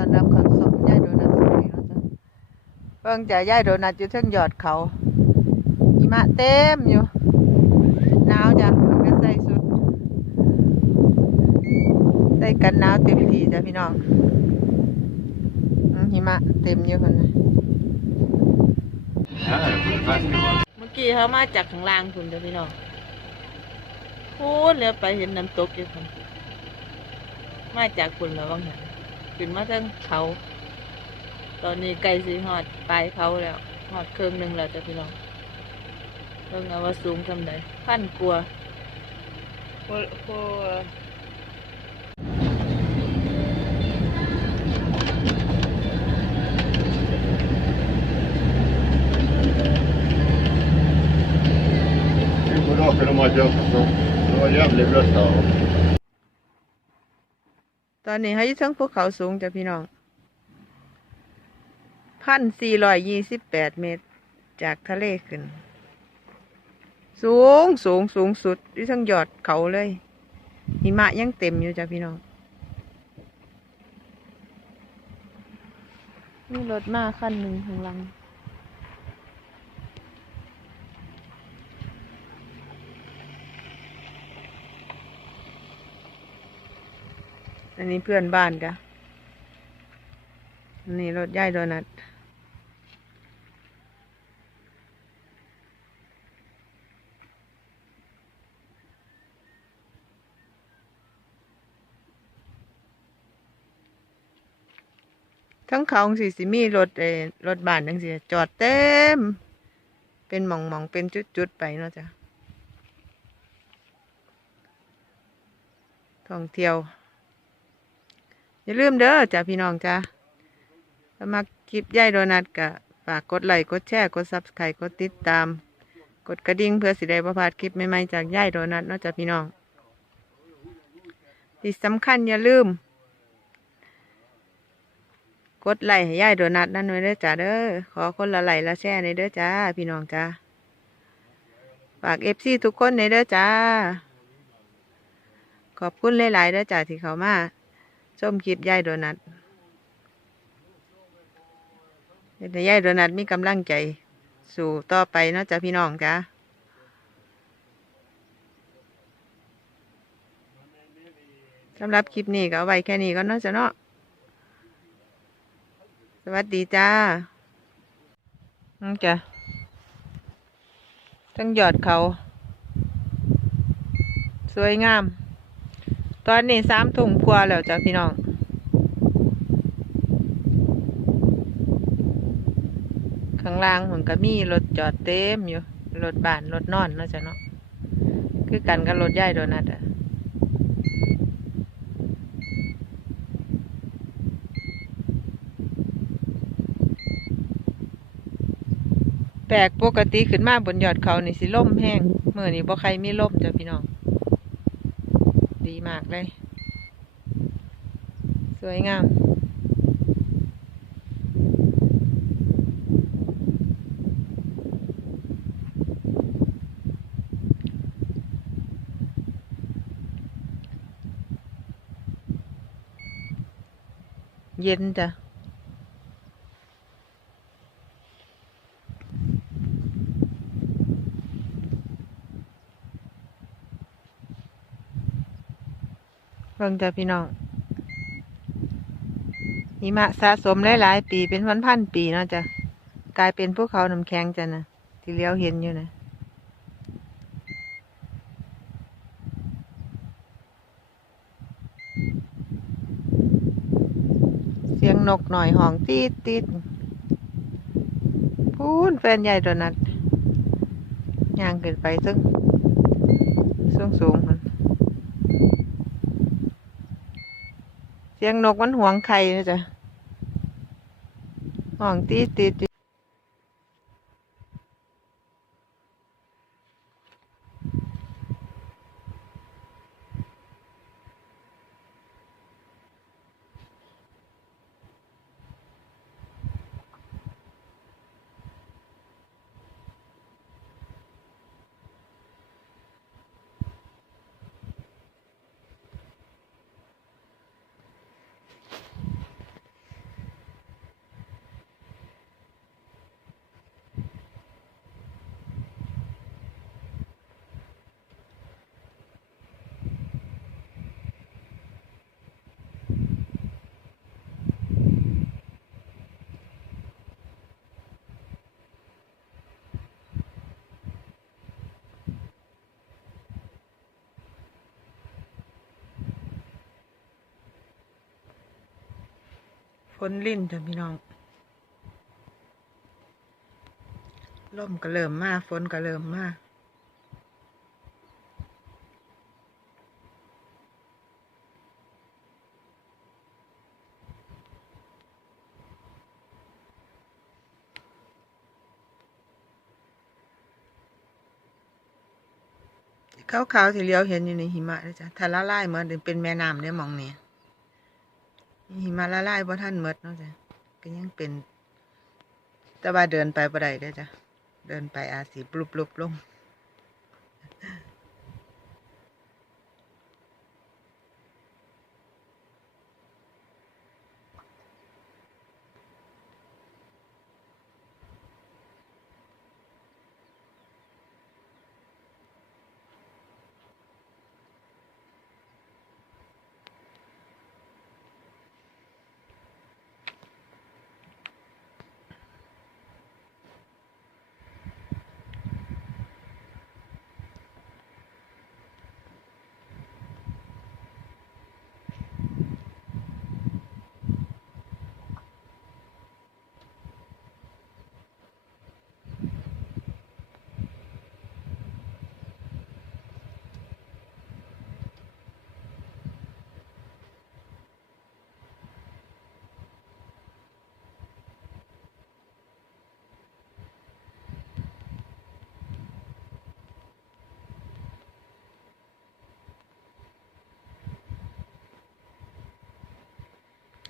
อนรับเขาสมย่ายโดนัทสวยเนะจ้ะเบิ่งจะย่ายโดนัทอยู่เทิงยอดเขาหิมะเต็มอยู่หนาวจ้ะเพิ่งก็ใส่สุดใส่กันหนาวเต็มที่จ้ะพี่น้องหิมะเต็มอยู่คนนะเมื่อกี้เขามาจากข้างล่างคุณจ้ะพี่น้องพูดเลี้ยวไปเห็นน้ำตกอยู่คนมาจากคุณแล้วบ้างเห็น ขึ้นมาทั้งเขา ตอนนี้ไกลสีหอดปลายเขาแล้วหอดเครื่องหนึ่งแล้วจะพี่น้องเรื่องเอาว่าสูงทำไดพันกลัวโคโค Vi får åka de har köpt så. Det var jävligt blött av. ต อนนี้เขาอยู่เทั้งภูเขาสูงจ้ะพี่น้องพันสี่ร้อยยี่สิบแปดเมตร จากทะเลขึ้น สูงสูงสูงสุดที่ทั้งยอดเขาเลยหิมะยังเต็มอยู่จ้ะพี่น้องนี่รถมาคันหนึ่งข้างหลัง อันนี้เพื่อนบ้านกะอันนี้รถย่ายโดนัททั้งเขาสิสิมีรถเอรถบ้านทั้งสิจอดเต็ม เป็นหมองหมองๆเป็นจุดๆไปเนาะจ้ะท่องเที่ยว อย่าลืมเด้อจ้ะพี่น้องจ้ะถ้ามาคลิปย่ายโดนัทก็ฝากกดไลค์กดแชร์กดซับสไครต์กดติดตาม กดกระดิ่งเพื่อสิได้ประพลาดคลิปใหม่ๆจากย่ายโดนัทเนาะจ้ะพี่น้องที่สำคัญอย่าลืม กดไลค์ให้ย่ายโดนัทนั่นไว้เด้อจ้ะเด้อขอคนละไลค์ละแชร์ในเด้อจ้าพี่น้องจ้าฝากเอฟซีทุกคนในเด้อจ้า ขอบคุณหลายๆเด้อจ้าที่เขามา ส้มคลิปยายโดนัทเฮ็ดให้ยายโดนัทมีกำลังใจ สู่ต่อไปเนาะจ้ะพี่น้องจ้ะสำหรับคลิปนี้ก็เอาไว้แค่นี้ก็เนาจะเนาะ สวัสดีจ้าอืมจ้ะทั้งยอดเขา สวยงาม ตอนนี้สามถุงกว่าแล้วจ้ะพี่น้องข้างล่างมันก็มีรถจอดเต็มอยู่รถบ้านรถนอนเนาะจ้ะเนาะคือกันกับรถย่ายโดนัทอะแปลกปกติขึ้นมาบนยอดเขานี่สิล่มแห้งเมื่อนี้บ่ใครมีล่มจ้ะพี่น้อง ดีมากเลย สวยงามเย็นจ้ะ เบิ่งจ้ะพี่น้องหิมะสะสมหลายๆปีเป็นพันพันๆปีเนาะจ้ะกลายเป็นภูเขาน้ำแข็งจ้ะนะที่เลี้ยวเห็นอยู่นะเสียงนกหน่อยห้องตีดตีดพูนแฟนใหญ่ตัวนัดย่างเกินไปซึ่งสูงสูงมัน เสียงนกมันหวงไข่นะจ๊ะห้องตีตี ดฝนลิ่นจ้ะพี่น้องลมก็เริ่มมาฝนก็เริ่มมาขาวๆที่เลี้ยวเห็นอยู่ในหิมะเลยจ้ะถ้าละลายเหมือนเป็นแม่น้ำเนี่ยมองเนี่ย หิมะละลายเพราะท่านเมดเนาะจ้ะก็ยังเป็น แต่ว่าเดินไปบ่ได้เด้อจ้ะ เดินไปอาสีปลุบลุบลง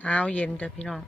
อ้าวเย็นจ้ะพี่น้อง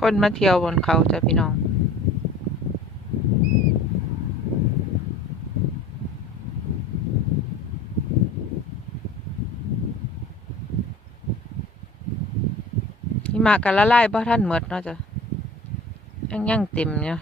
คนมาเที่ยวบนเขาจ้ะพี่น้อง หิมะกันละลายเพราะท่านหมดเนาะจ้ะยังยังเต็มเนาะ